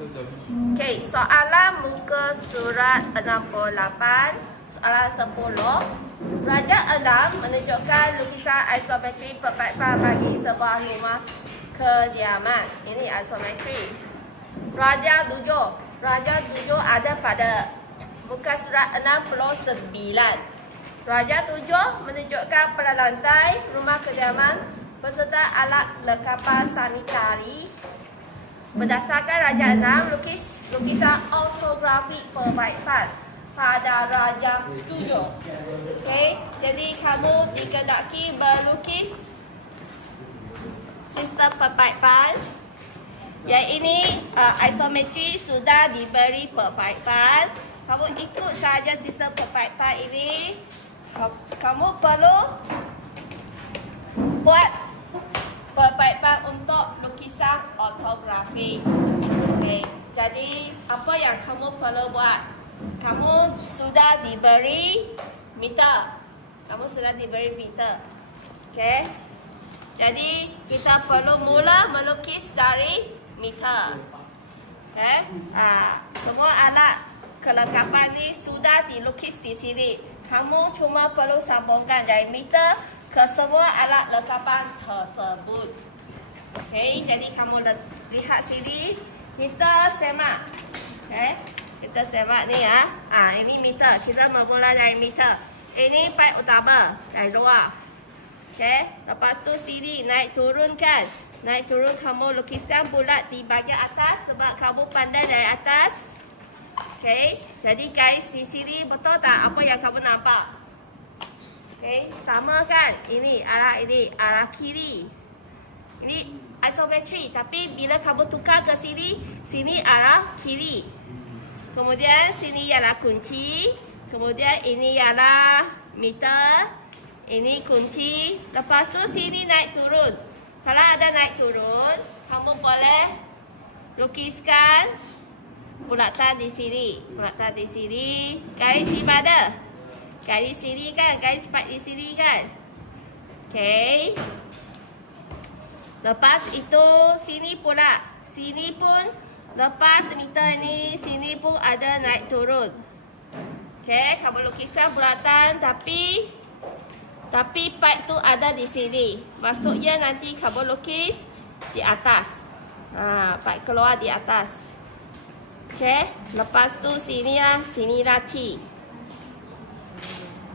Okey, soalan muka surat 68, soalan 10. Raja 6 menunjukkan lukisan isometri perpaipan bagi sebuah rumah kediaman. Ini isometri. Raja 7 ada pada muka surat 69. Raja 7 menunjukkan pada lantai rumah kediaman beserta alat lengkapan sanitari. Berdasarkan Raja 6, lukisan ortografik perbaikan pada Raja 7. Okey, jadi kamu dikehendaki berlukis sistem perbaikan. Yang ini isometri sudah diberi perbaikan. Kamu ikut saja sistem perbaikan ini. Kamu perlu buat perbaikan untuk lukisan ortografik. Okay. Jadi apa yang kamu perlu buat? Kamu sudah diberi meter. Okay. Jadi kita perlu mula melukis dari meter. Okay. Semua alat kelengkapan ni sudah dilukis di sini. Kamu cuma perlu sambungkan dari meter ke semua alat lengkapan tersebut. Okey, jadi kamu lihat sini, kita semak. Okey, kita semak ni ya. Ini meter. Kita bermula dari meter. Ini pipe utama dari luar. Okey, lepas tu sini naik turun kan. Naik turun kamu lukiskan bulat di bahagian atas sebab kamu pandai dari atas. Okey, jadi guys di sini betul tak apa yang kamu nampak? Okey, sama kan? Ini arah kiri. Ini isometri, tapi bila kamu tukar ke sini, sini arah kiri. Kemudian sini ialah kunci, kemudian ini ialah meter, ini kunci. Lepas tu sini naik turun. Kalau ada naik turun, kamu boleh lukiskan bulatan di sini. Garis di mana? Garis sini kan? Garis pipe di sini kan? Okey. Lepas itu sini pula. Sini pun lepas meter ni, sini pun ada naik turun. Okey, kamu lukiskan bulatan tapi pipe tu ada di sini. Maksudnya nanti kamu lukis di atas. Pipe keluar di atas. Okey, lepas tu sinilah T.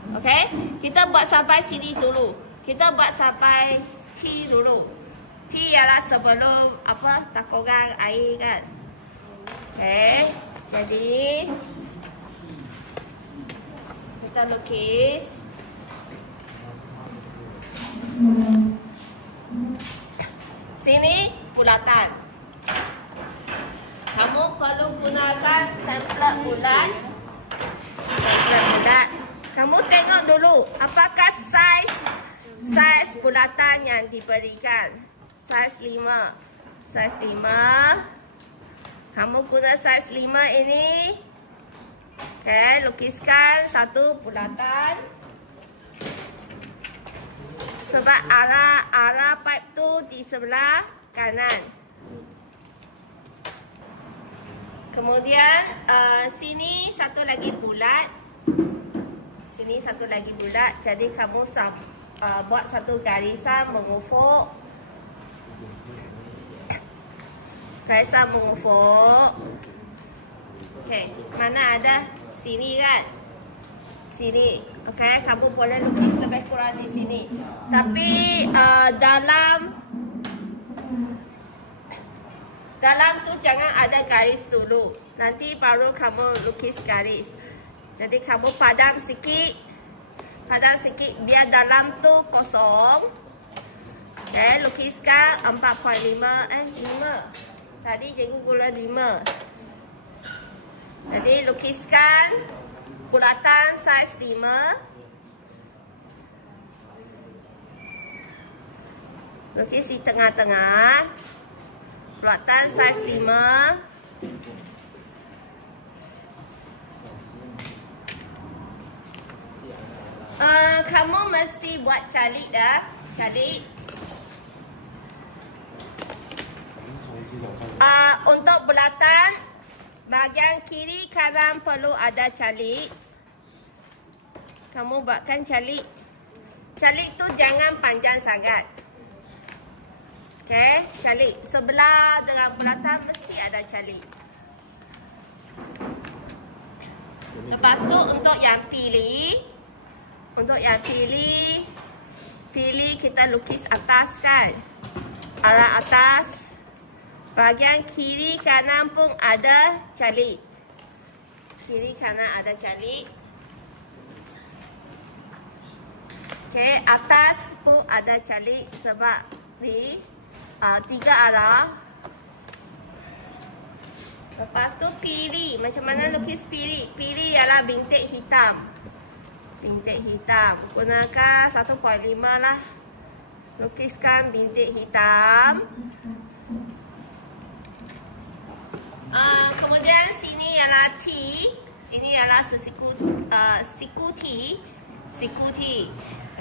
Okey, kita buat sampai sini dulu. Kita buat sampai T dulu. T ialah sebelum takungan air kan. Okey, jadi kita lukis. Sini bulatan. Kamu perlu gunakan template bulat. Kamu tengok dulu apakah saiz bulatan yang diberikan. Saiz 5. Kamu guna saiz 5 ini. Okey, lukiskan satu bulatan. Sebab arah pipe tu di sebelah kanan. Kemudian sini satu lagi bulat. Jadi kamu buat satu garisan mengufuk. Okey, mana ada? Sini kan? Sini. Okey, kamu boleh lukis lebih kurang di sini. Tapi dalam tu jangan ada garis dulu. Nanti baru kamu lukis garis. Jadi kamu padam sikit biar dalam tu kosong. Okay, lukiskan 4.5 5. Tadi cikgu guna 5. Jadi lukiskan bulatan saiz 5. Lukis di tengah-tengah. Bulatan saiz 5. Kamu mesti buat calik dah. Calik. Untuk bulatan, bahagian kiri kanan perlu ada calik. Kamu buatkan calik. Calik tu jangan panjang sangat. Okey, calik. Sebelah dengan bulatan mesti ada calik. Lepas tu untuk yang pilih. Pilih kita lukis atas kan. Arah atas. Bahagian kiri kanan pun ada calik. Kiri kanan ada calik. Okey, atas pun ada calik sebab ni 3 arah. Lepas tu pilih. Macam mana lukis pilih? Pilih ialah bintik hitam. Bintik hitam. Gunakan 1.5 lah. Lukiskan bintik hitam. Kemudian sini ialah T. Ini ialah siku T. Siku T.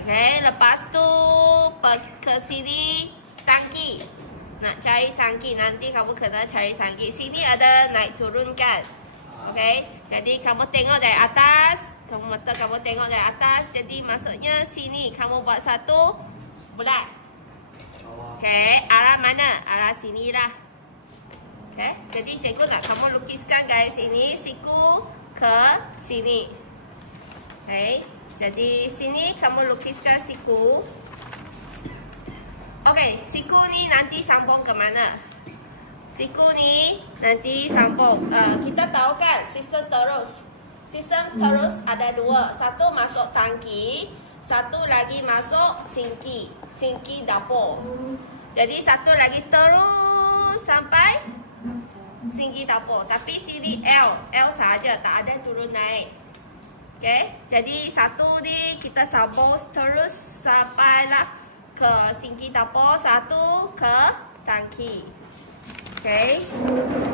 Okay. Lepas tu ke sini tangki. Nak cari tangki. Nanti kamu kena cari tangki. Sini ada naik turun kan. Okay. Jadi kamu tengok dari atas. Kamu tengok dari atas. Jadi maksudnya sini kamu buat satu bulat. Okay. Arah mana? Arah sini lah. Okay. Jadi cikgu nak kamu lukiskan garis ini. Siku ke sini. Okay. Jadi sini kamu lukiskan siku. Okey, siku ni nanti sambung ke mana? Siku ni nanti sambung. Kita tahu kan sistem terus. Sistem terus ada 2. Satu masuk tangki, satu lagi masuk sinki. Sinki dapur. Jadi satu lagi terus sampai sinki dapur. Tapi sini L saja, tak ada turun naik. Okay, jadi satu ni kita sambung terus sampailah ke sinki dapur, satu ke tangki. Okay,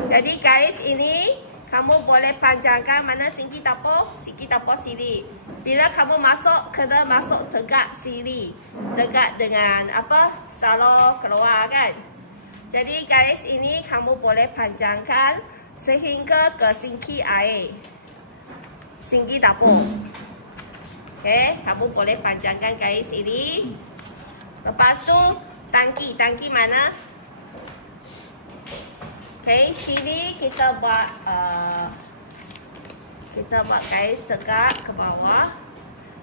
jadi garis ini kamu boleh panjangkan mana sinki dapur sini. Bila kamu masuk, kena masuk tegak sini, tegak dengan apa? Salur keluar kan. Jadi garis ini kamu boleh panjangkan sehingga ke sinki air. Sinki dapur. Okay, kamu boleh panjangkan garis ini. Lepas tu tangki. Tangki mana? Okay, sini kita buat garis tegak ke bawah.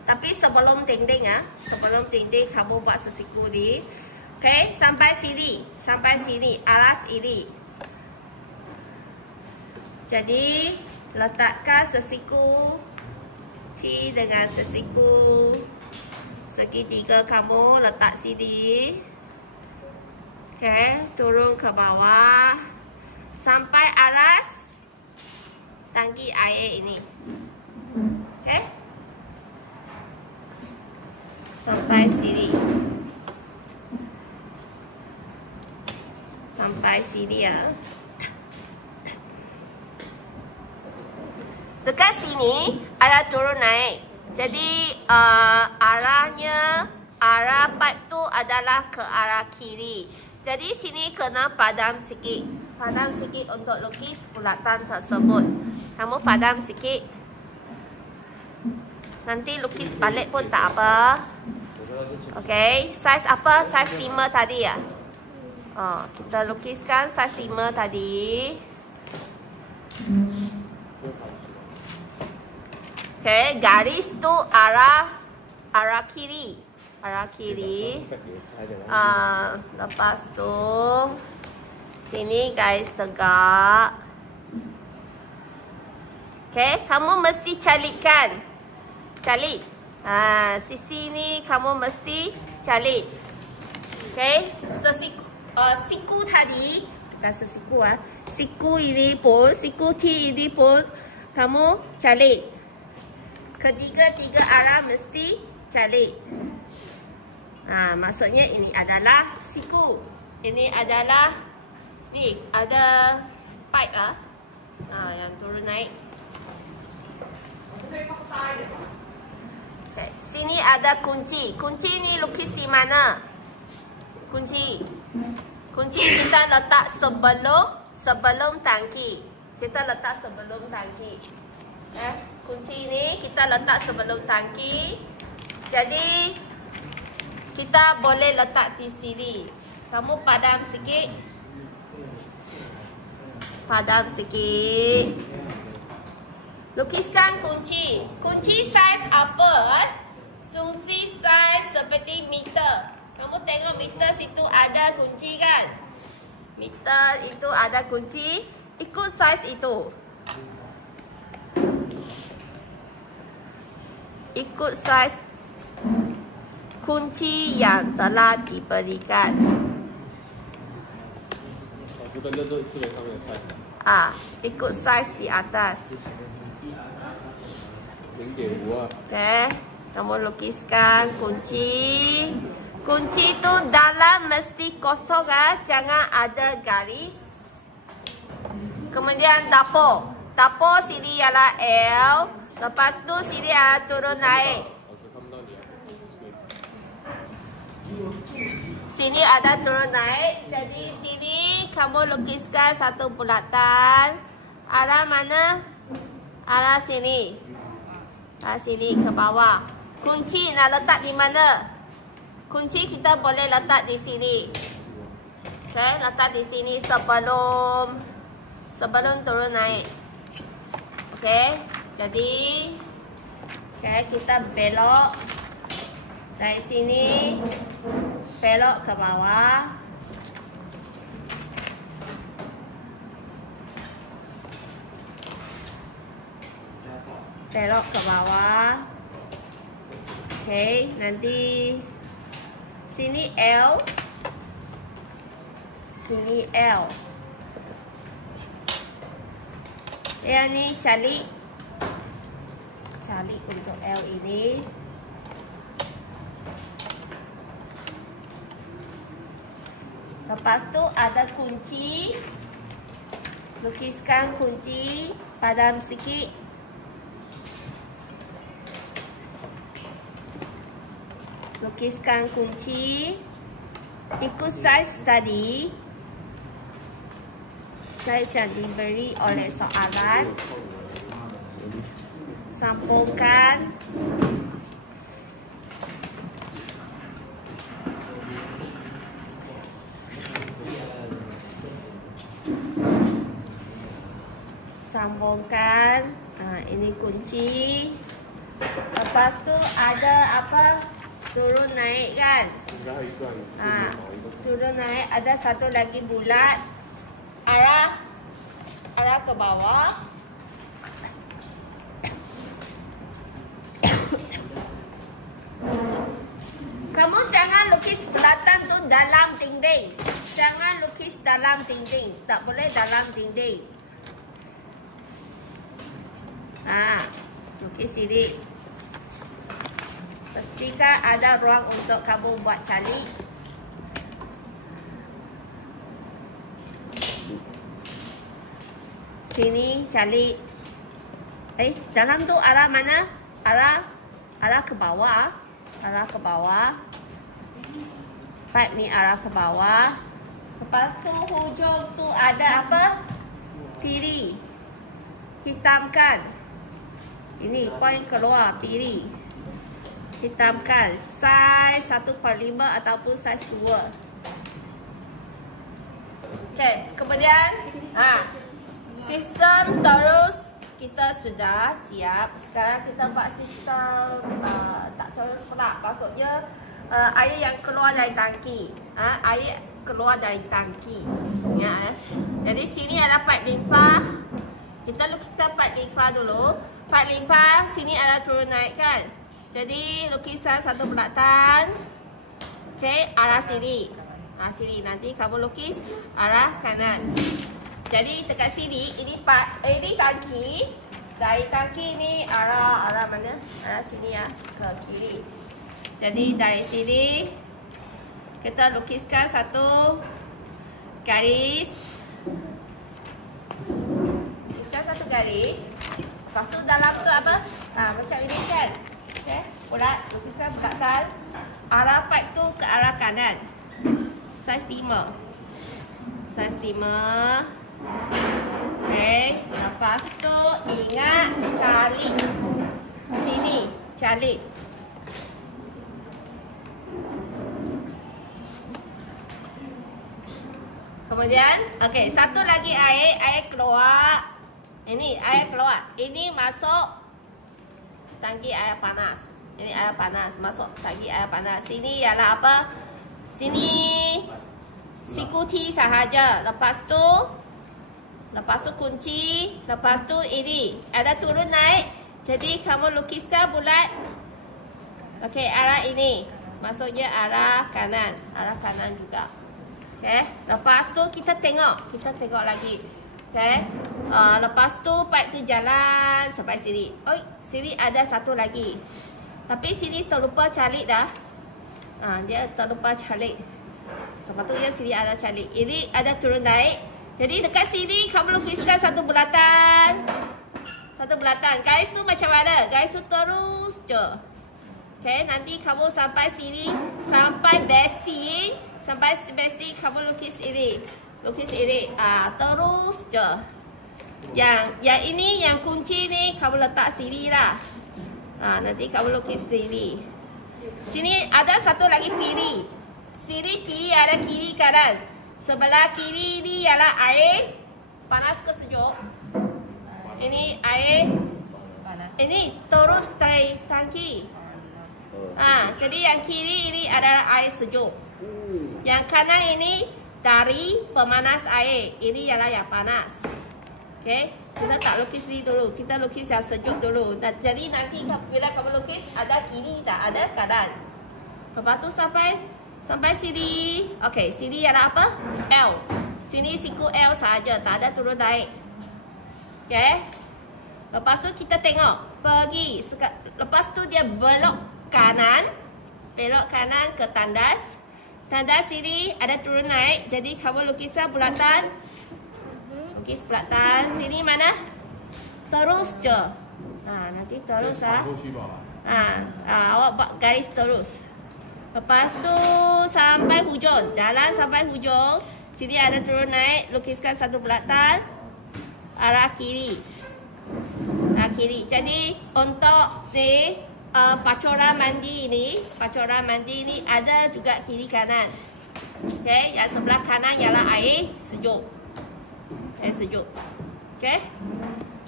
Tapi sebelum dinding sebelum dinding kamu buat sesiku ni. Okay, sampai sini, aras ini. Jadi letakkan sesiku T dengan sesiku segitiga kamu letak sini. Okay, turun ke bawah sampai aras tangki air ini. Okay, sampai sini. Sampai sini ya. Dekat sini ada turun naik. Jadi arah pipe tu adalah ke arah kiri. Jadi sini kena padam sikit. Padam sikit untuk lukis bulatan tersebut. Kamu padam sikit. Nanti lukis balik pun tak apa. Okay, saiz apa? Saiz 5 tadi ya. Kita lukiskan saiz 5 tadi. Okay, garis tu arah kiri. Arah kiri. Lepas tu sini garis tegak. Okay, kamu mesti calikkan. Calik. Sisi ni kamu mesti calik. Okay, siku tadi, bukan sesiku siku ini pun, siku T ini pun kamu calik. Ketiga arah mesti calik. Maksudnya ini adalah siku. Ini adalah ni ada pipe yang turun naik. Okay. Sini ada kunci. Kunci ni lukis di mana? Kunci kita letak sebelum tangki. Kita letak sebelum tangki. Kunci ni kita letak sebelum tangki. Jadi kita boleh letak di sini. Kamu padam sikit. Padam sikit. Lukiskan kunci. Kunci saiz apa? Kunci saiz seperti meter. Kamu tengok meter situ ada kunci kan? Meter itu ada kunci. Ikut saiz itu. Ikut saiz kunci yang telah diberikan. Ikut saiz di atas. Okey, kamu lukiskan kunci. Kunci tu dalam mesti kosong jangan ada garis. Kemudian dapur. Dapur sini ialah L. Lepas tu sini turun naik. Sini ada turun naik. Jadi sini kamu lukiskan satu bulatan. Arah mana? Arah sini. Arah sini ke bawah. Kunci nak letak di mana? Kunci kita boleh letak di sini. Okay, letak di sini sebelum turun naik. Okay, jadi kita belok dari sini, belok ke bawah. Belok ke bawah. Okay, nanti sini L. Sini L. Yang ni cari untuk L ini. Lepas tu ada kunci. Lukiskan kunci. Padam sikit. Lukiskan kunci. Ikut saiz tadi. Saiz yang diberi oleh soalan. Sambungkan. Sambungkan. Ini kunci. Lepas tu ada apa? Turun naik kan? Turun naik ada satu lagi bulat. Arah ke bawah. Kamu jangan lukis bulatan tu dalam dinding. Jangan lukis dalam dinding. Tak boleh dalam dinding. Lukis sini. Pastikan ada ruang untuk kamu buat cari. Sini cari. Dalam tu arah mana? Arah ke bawah. Arah ke bawah. Pipe ni arah ke bawah. Lepas tu hujung tu ada apa? Piri. Hitamkan. Ini poin keluar piri. Hitamkan. Saiz 1/5 ataupun saiz 2. Okey, kemudian sistem terus kita sudah siap. Sekarang kita buat sistem tak terus pula. Maksudnya air yang keluar dari tangki. Air keluar dari tangki. Ya. Jadi sini ada pipe limpa. Kita lukiskan pipe limpa dulu. Pipe limpa sini ada turun naik kan. Jadi lukisan satu bulatan. Okey, arah sini. Sini nanti kamu lukis arah kanan. Jadi dekat sini ini tangki. Dari tangki ni arah mana? Arah sini ya, ke kiri. Jadi dari sini kita lukiskan satu garis. Lukiskan satu garis. Lepas tu dalam tu apa? Macam ini kan. Okay. Bulat, lukiskan bulatan. Arah pipe tu ke arah kanan. Saiz 5. Saiz 5. Okay. Lepas tu ingat calik. Sini, calik. Kemudian, okey, satu lagi air keluar. Ini air keluar. Ini masuk tangki air panas. Ini air panas masuk tangki air panas. Sini ialah apa? Sini siku T sahaja. Lepas tu kunci. Lepas tu ini ada turun naik. Jadi kamu lukiskan bulat. Okey, arah ini. Maksudnya arah kanan. Arah kanan juga. Okay. Lepas tu kita tengok lagi. Okay. Lepas tu pipe tu jalan sampai sini. Oi, sini ada satu lagi. Tapi sini terlupa calik dah. Dia terlupa calik. Sepatutnya sini ada calik. Ini ada turun naik. Jadi dekat sini kamu lukiskan satu bulatan. Satu bulatan. Garis tu macam mana? Garis tu terus je. Okay, nanti kamu sampai sini, sampai basic. Sampai basic kamu lukis ini. Lukis ini. Terus je. Yang ini, yang kunci ni kamu letak sini lah. Nanti kamu lukis sini. Sini ada satu lagi pilih. Sini pilih ada kiri kanan. Sebelah kiri ni ialah air panas ke sejuk. Ini air panas. Ini terus dari tangki. Jadi yang kiri ini adalah air sejuk. Yang kanan ini dari pemanas air. Ini ialah yang panas. Okay. Kita tak lukis ni dulu. Kita lukis yang sejuk dulu. Jadi nanti bila kamu lukis ada kiri tak ada kanan. Lepas tu sampai sini. Okay. Sini ialah apa? L. Sini siku L sahaja. Tak ada turun naik. Okay. Lepas tu kita tengok. Pergi. Lepas tu dia belok kanan. Belok kanan ke tandas. Tandas sini ada turun naik. Jadi kamu lukiskan bulatan. Lukis bulatan. Sini mana? Terus je. Nanti terus awak buat garis terus. Lepas tu sampai hujung. Jalan sampai hujung. Sini ada turun naik. Lukiskan satu bulatan. Arah kiri. Arah kiri. Jadi untuk ni pacoran mandi ini ada juga kiri kanan. Okay, yang sebelah kanan ialah air sejuk. Air sejuk. Okay.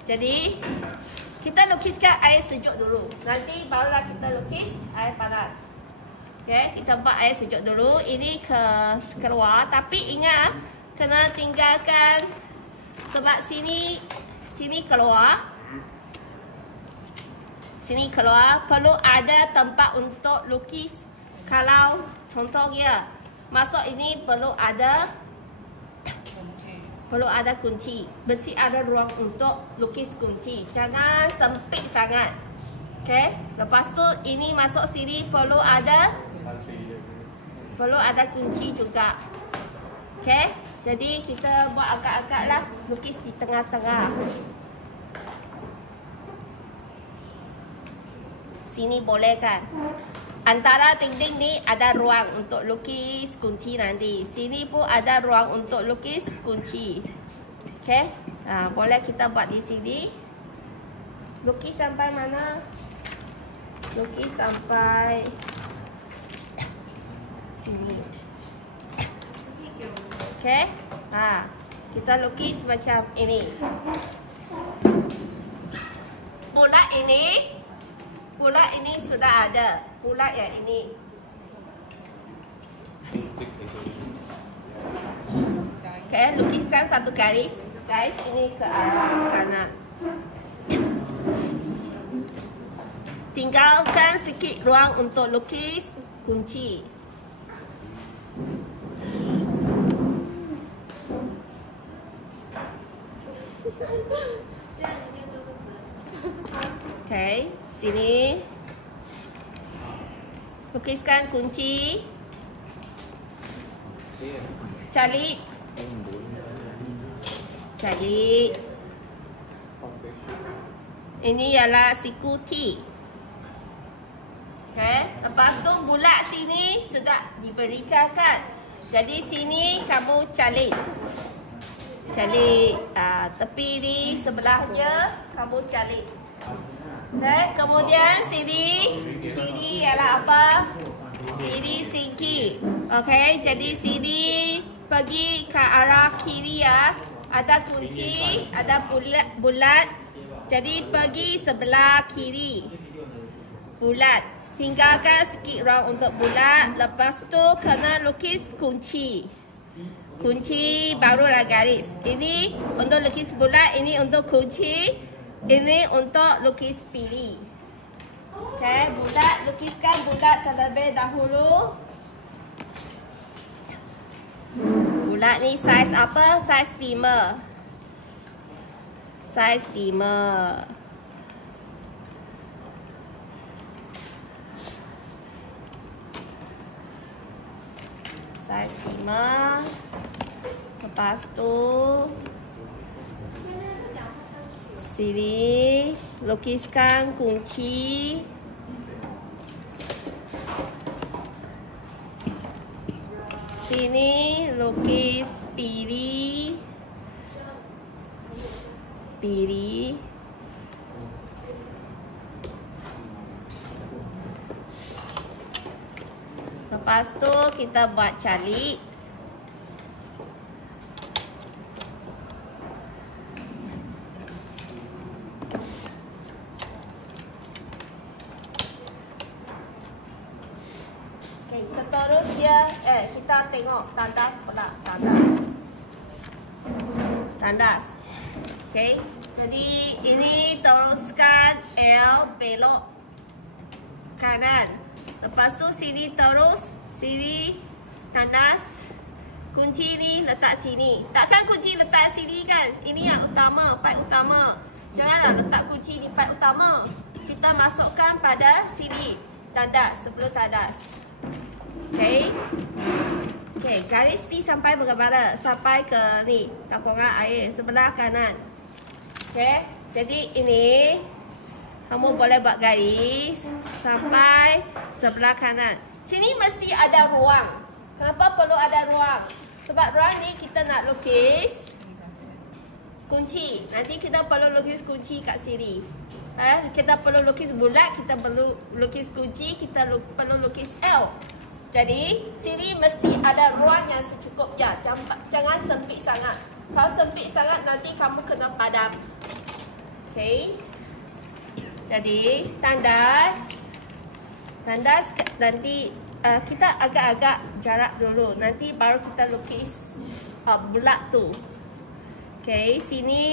Jadi kita lukiskan air sejuk dulu. Nanti barulah kita lukis air panas. Okay, kita buat air sejuk dulu. Ini keluar. Tapi ingat kena tinggalkan sebab sini keluar. Sini keluar, perlu ada tempat untuk lukis. Kalau contohnya masuk ini perlu ada kunci. Mesti ada ruang untuk lukis kunci. Jangan sempit sangat. Okay. Lepas tu ini masuk sini perlu ada kunci juga. Okay. Jadi kita buat agak-agak lah lukis di tengah-tengah. Sini boleh kan? Antara dinding ni ada ruang untuk lukis kunci nanti. Sini pun ada ruang untuk lukis kunci. Okay? Boleh kita buat di sini. Lukis sampai mana? Lukis sampai sini. Okay? Kita lukis macam ini. Bulat ini sudah ada. Bulat yang ini. Okay, lukiskan satu garis. Garis ini ke arah kanan. Tinggalkan sikit ruang untuk lukis kunci. Okay, sini lukiskan kunci. Calik. Ini ialah siku T. Okay, lepas tu bulat sini sudah diberikan kan. Jadi sini kamu calik. calik tepi ni sebelah je, kamu calik. Okay, kemudian sini ialah apa? Sini singki. Okay, jadi sini pergi ke arah kiri ya. Ada kunci, ada bulat. Jadi pergi sebelah kiri. Bulat. Tinggalkan sikit ruang untuk bulat. Lepas tu kena lukis kunci. Kunci barulah garis. Ini untuk lukis bulat, ini untuk kunci, ini untuk lukis pilih. Okay, bulat, lukiskan bulat terlebih dahulu. Bulat ni saiz apa? Saiz 5. Saiz 5. Saiz 5. Lepas tu sini lukiskan kunci. Sini lukis pilih. Lepas tu kita buat calik. Okay, seterusnya kita tengok tandas pula. Tandas. Okay, jadi ini teruskan L belok kanan. Lepas tu sini terus, sini tandas. Kunci ni letak sini. Takkan kunci letak sini kan? Ini yang utama, part utama. Janganlah letak kunci di part utama. Kita masukkan pada sini. Tandas, sebelum tandas. Okay. Okay, garis ni sampai bagaimana? Sampai ke ni, tampungan air sebelah kanan. Okay, jadi ini kamu boleh buat garis sampai sebelah kanan. Sini mesti ada ruang. Kenapa perlu ada ruang? Sebab ruang ni kita nak lukis kunci. Nanti kita perlu lukis kunci kat sini. Kita perlu lukis bulat, kita perlu lukis kunci, kita perlu lukis L. Jadi sini mesti ada ruang yang secukupnya. Jangan sempit sangat. Kalau sempit sangat nanti kamu kena padam. Okay. Jadi tandas nanti kita agak-agak jarak dulu. Nanti baru kita lukis bulat tu. Okay, sini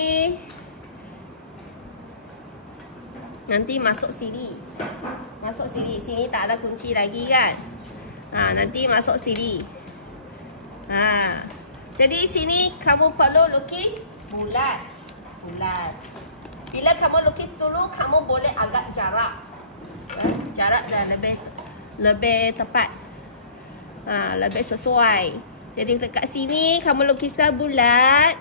nanti masuk sini. Sini tak ada kunci lagi kan? Nanti masuk sini. Jadi sini kamu perlu lukis bulat. Bila kamu lukis dulu, kamu boleh agak jarak. Jarak dah lebih tepat. Lebih sesuai. Jadi dekat sini kamu lukiskan bulat.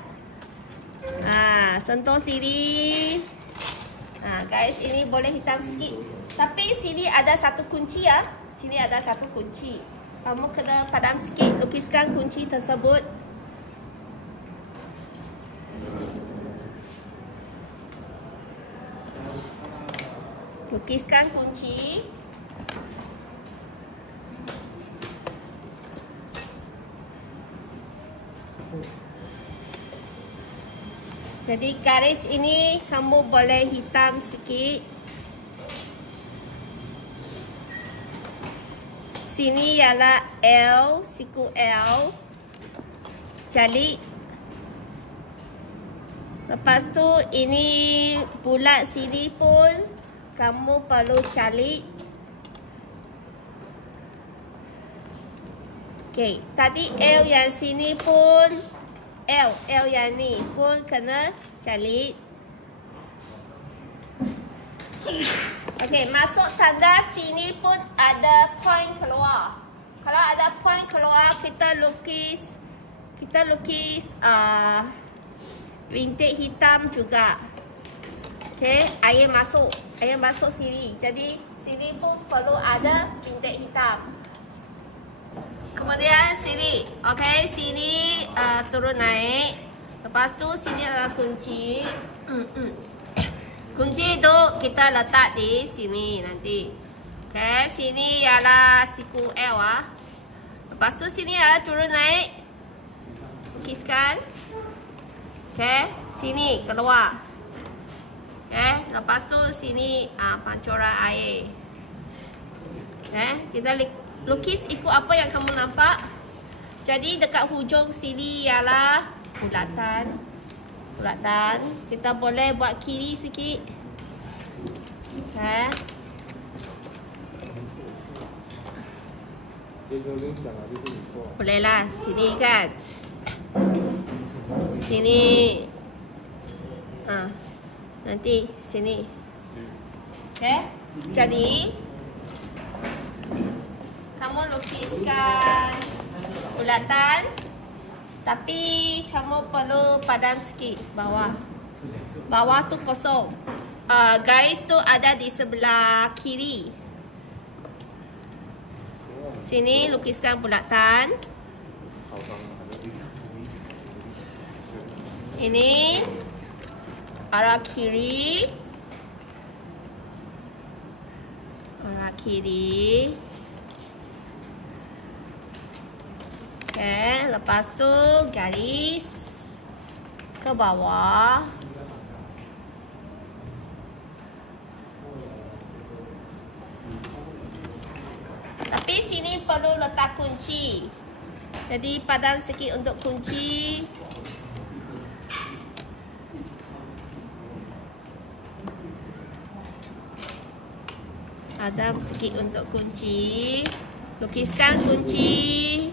Sentuh sini. Guys, ini boleh hitam sikit. Tapi sini ada satu kunci ya. Sini ada satu kunci. Kamu kena padam sikit, lukiskan kunci tersebut. Lukiskan kunci. Jadi garis ini kamu boleh hitam sikit. Sini ialah L, siku L. Calik. Lepas tu ini bulat sini pun kamu perlu calik. Okay, tadi L yang sini pun L yang ni pun kena calik. Okay, masuk tanda sini pun ada point keluar. Kalau ada point keluar, kita lukis bintik hitam juga. Okay, air masuk sini. Jadi sini pun perlu ada bintik hitam. Kemudian sini, okay, sini turun naik. Lepas tu sini adalah kunci. Kunci itu kita letak di sini nanti. Okay, sini ialah siku L ah. Lepas tu sini adalah turun naik. Lukiskan. Okay, sini keluar. Okay, lepas tu sini pancuran air. Okay, kita lukis ikut apa yang kamu nampak. Jadi dekat hujung sini ialah bulatan. Bulatan. Kita boleh buat kiri sikit. Okay. Bolehlah, sini kan. Sini. Nanti sini. Okay. Jadi kamu lukiskan bulatan, tapi kamu perlu padam sikit bawah. Bawah tu kosong. Garis tu ada di sebelah kiri. Sini lukiskan bulatan. Ini arah kiri. Arah kiri. Okay, lepas tu garis ke bawah. Tapi sini perlu letak kunci. Jadi padam sikit untuk kunci. Padam sikit untuk kunci. Lukiskan kunci.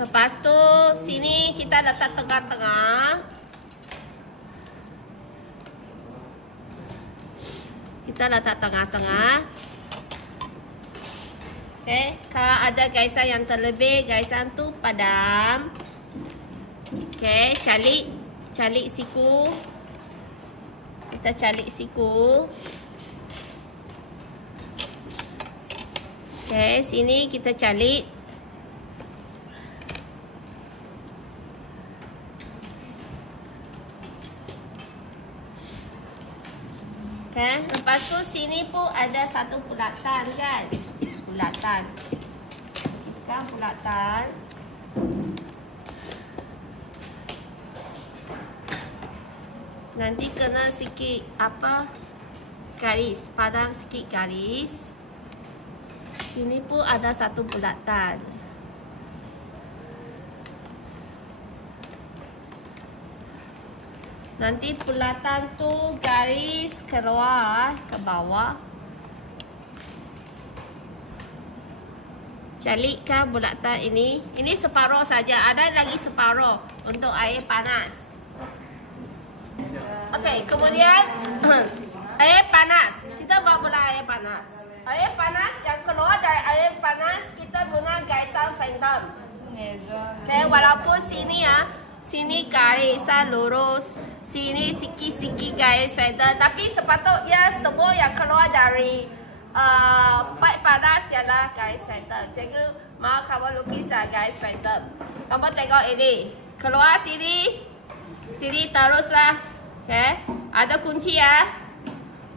Lepas tu sini kita letak tengah-tengah. Kita letak tengah-tengah. Okay, kalau ada garisan yang terlebih, garisan tu padam. Okay, calik siku. Kita calik siku. Okay, sini kita calik. Okay, lepas tu sini pun ada satu bulatan kan? Bulatan. Lukiskan bulatan. Nanti kena sikit apa? Garis. Padam sikit garis. Sini pun ada satu bulatan. Nanti bulatan tu garis keluar ke bawah. Calikkan bulatan ini. Ini separuh saja. Ada lagi separuh untuk air panas. Okey, kemudian air panas. Kita buat pula air panas. Air panas yang keluar dari air panas kita guna garisan phantom. Okay, walaupun sini sini garisan lurus, sini sikit-sikit garis phantom, tapi sepatutnya semua yang keluar dari pipe panas ialah garis phantom. Jadi mau kamu lukis garis phantom. Kamu tengok ini, keluar sini, sini teruslah. Okay, ada kunci ya.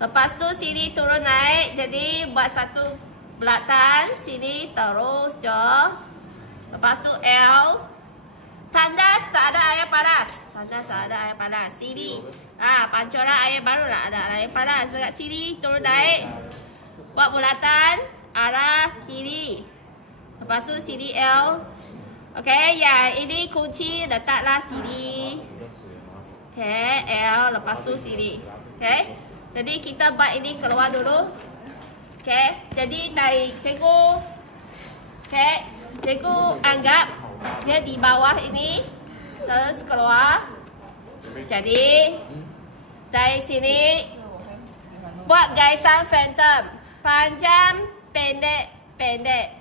Lepas tu sini turun naik, jadi buat satu bulatan, sini terus je. Lepas tu L. Tandas tak ada air panas. Tandas tak ada air panas. Sini. Pancuran air barulah ada air panas. Dekat sini turun naik. Buat bulatan arah kiri. Lepas tu sini L. Okay, ya ini kunci letaklah sini. Okay, L. Lepas tu sini. Okay. Jadi kita buat ini keluar dulu. Okay. Jadi dari cikgu. Okay. Cikgu anggap dia di bawah ini. Terus keluar. Jadi dari sini buat garisan phantom. Panjang, pendek, pendek.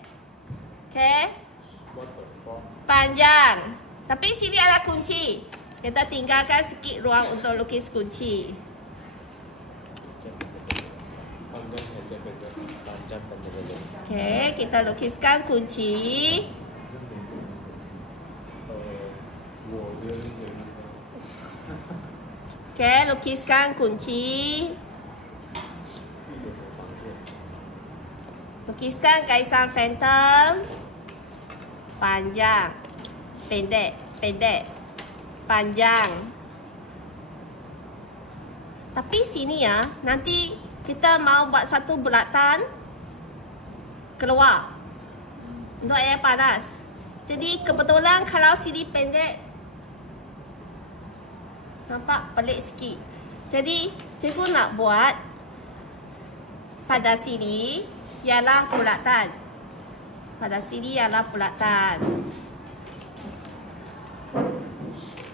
Okay. Panjang. Tapi sini ada kunci. Kita tinggalkan sikit ruang untuk lukis kunci. Okey, kita lukiskan kunci. Okey, lukiskan kunci. Lukiskan garisan phantom. Panjang, pendek, pendek, panjang. Tapi sini ya, nanti kita mau buat satu bulatan keluar untuk air panas. Jadi kebetulan kalau sini pendek, nampak pelik sikit. Jadi cikgu nak buat pada sini ialah bulatan. Pada sini ialah bulatan.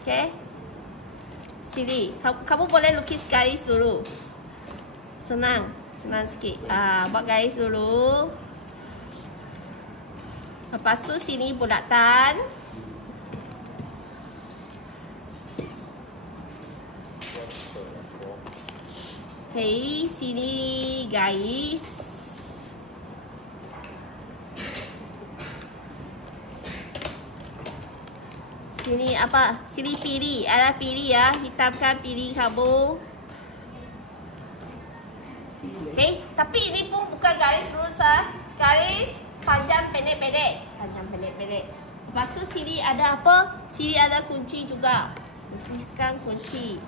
Okey. Sini, kamu boleh lukis garis dulu. Senang, senang sikit. Buat garis dulu. Lepas tu sini bulatan. Okey, sini garis. Sini apa? Sini pilih. Ada pilih ya. Hitamkan pilih kamu. Okey, tapi ini pun bukan garis lurus ah. Garis panjang pendek-pendek. Panjang pendek-pendek. Lepas tu sini ada apa? Sini ada kunci juga. Lukiskan kunci.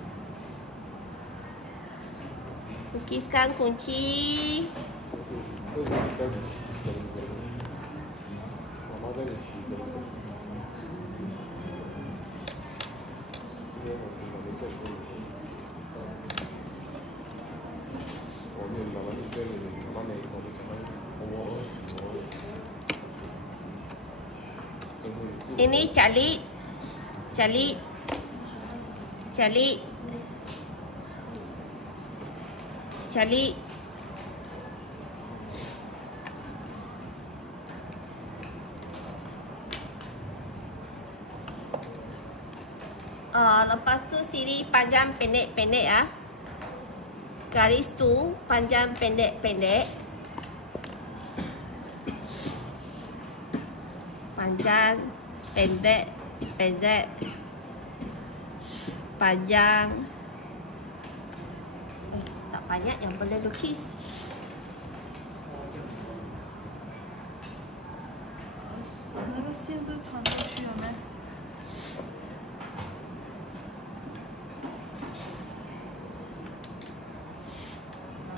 Lukiskan kunci. Ini calit, calit, calit, calit. Lepas tu sini panjang pendek-pendek ya. Garis tu panjang pendek-pendek. Panjang, pendek, pendek, panjang. Tak banyak yang boleh lukis.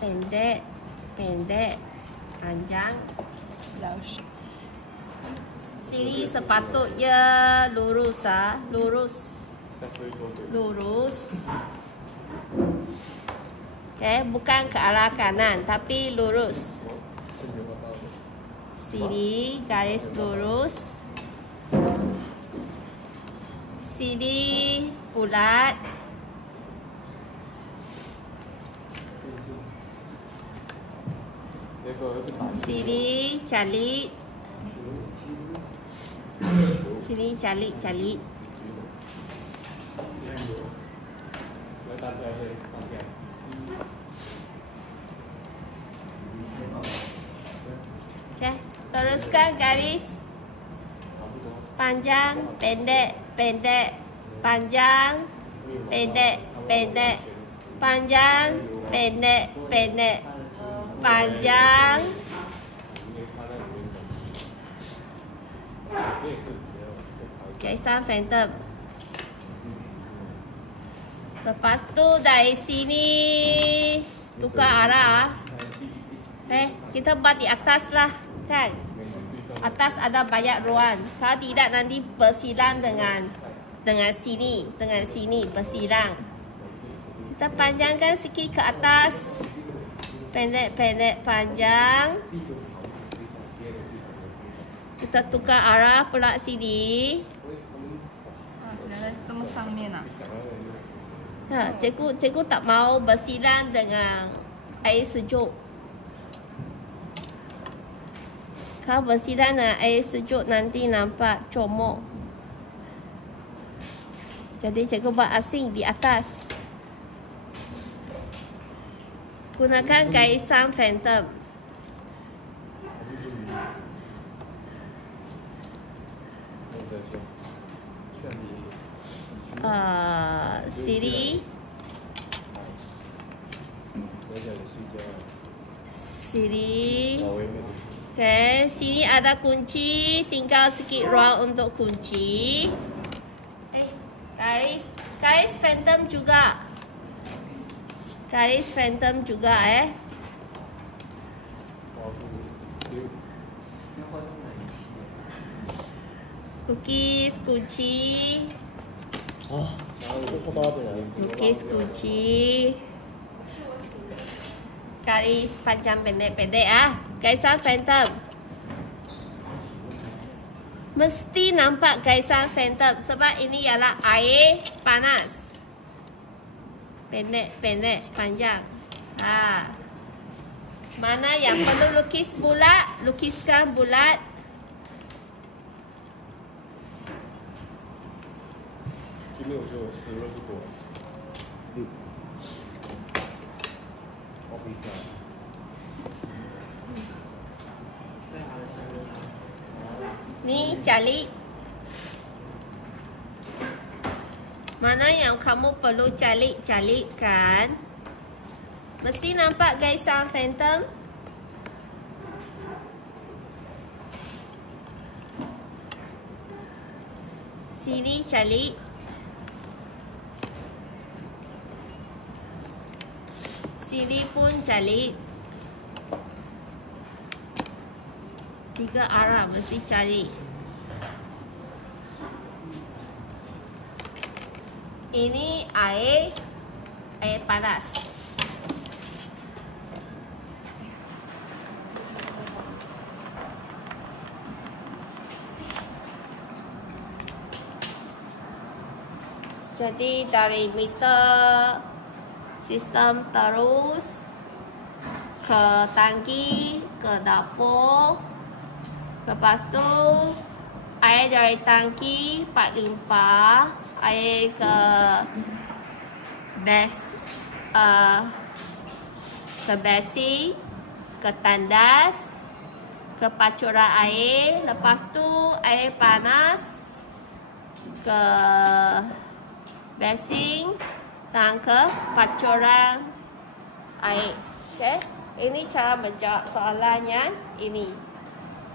Pendek, pendek, panjang. Sini sepatutnya lurus ah, lurus. Lurus. Okey, bukan ke arah kanan tapi lurus. Sini garis lurus. Sini bulat. Sini calit. Sini calit-calit. Okey, teruskan garis panjang, pendek, pendek, panjang, pendek, pendek, panjang, pendek, pendek, panjang. Garisan phantom. Lepas tu dari sini tukar arah. Kita buat di atas lah, kan? Atas ada banyak ruang. Kalau tidak nanti bersilang dengan sini, bersilang. Kita panjangkan sikit ke atas. Pendek-pendek, panjang. Kita tukar arah pula sini. Cikgu tak mau bersilang dengan air sejuk. Kalau bersilang dengan air sejuk nanti nampak comok. Jadi cikgu buat asing di atas. Gunakan garisan phantom. Siri. Siri. Okay, sini ada kunci, tinggal sikit ruang untuk kunci. Garis phantom juga. Garis phantom juga Lukis kunci. Lukis kunci. Garis panjang pendek-pendek Garisan phantom. Mesti nampak garisan phantom sebab ini ialah air panas. Pendek-pendek panjang. Mana yang perlu lukis bulat, lukiskan bulat. Ni calik. Mana yang kamu perlu calik-calikkan. Mesti nampak garisan phantom. Sini calik. Sini pun calik. 3 arah mesti cari. Ini air panas. Jadi dari meter sistem terus ke tangki, ke dapur. Lepas tu air dari tangki 4 limpah, air ke basin, ke tandas, ke pacuran air. Lepas tu air panas ke basin dan ke pacuran air. Okay? Ini cara menjawab soalan yang ini.